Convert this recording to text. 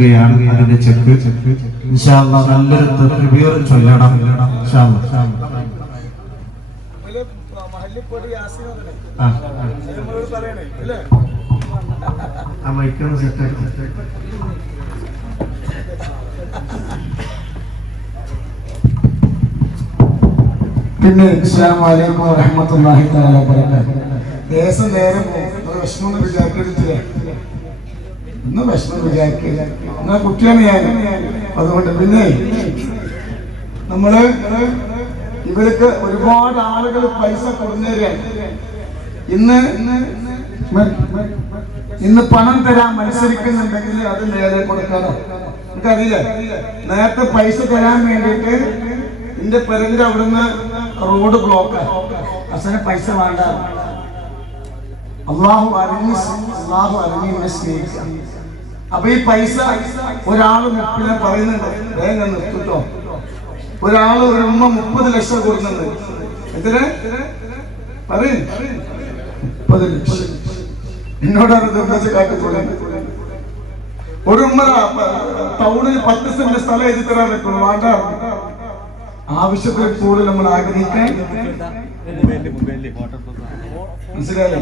കിട്ടുകയാണ് അതിന്റെ ചെക്ക്. ഇൻഷാ അല്ലാഹ് നല്ലൊരു തക്ബീർ ചൊല്ലണം. ഇൻഷാ അല്ലാഹ്. പിന്നെ അസ്സലാമു അലൈക്കും വറഹ്മത്തുള്ളാഹി തആല വബറകാതുഹു. ദേശം നേരം വിഷമം വിചാരിക്കരുത്, ഒന്നും വിഷമം വിചാരിക്കില്ല. എന്നാ കുട്ടിയാണ് ഞാൻ. അതുകൊണ്ട് പിന്നെ നമ്മള് ഇവർക്ക് ഒരുപാട് ആളുകൾ പൈസ കൊടുന്നേരാണ്. ഇന്ന് പണം തരാൻ മത്സരിക്കുന്നുണ്ടെങ്കിൽ അത് നേരെ കൊടുക്കണം. നമുക്കറിയില്ല, നേരത്തെ പൈസ തരാൻ വേണ്ടിയിട്ട് എന്റെ പെരന്റെ അവിടുന്ന് റോഡ് ബ്ലോക്ക്, അച്ഛനെ പൈസ വേണ്ട. അള്ളാഹു അറിഞ്ഞ് സ്നേഹിക്കാം. അപ്പൊ ഈ പൈസ ഒരാള് മുപ്പിനെ പറയുന്നുണ്ട്, വേഗം നിർത്തിട്ടോ. ഒരാള് ഒരു ഉമ്മ 30 ലക്ഷം കൊടുക്കുന്നുണ്ട്. എത്ര പറയും? 30 ലക്ഷം. എന്നോടാണ് നിർദ്ദേശം കാട്ടിക്കൊള്ളു. ഒരു ഉമ്മ ടൗണിൽ 10 സെന്റ് സ്ഥലം എഴുതി തരാൻ പറ്റുള്ളൂ, വേണ്ട. ആവശ്യത്തിൽ കൂടുതൽ നമ്മൾ ആഗ്രഹിക്കാൻ മനസ്സിലായല്ലോ.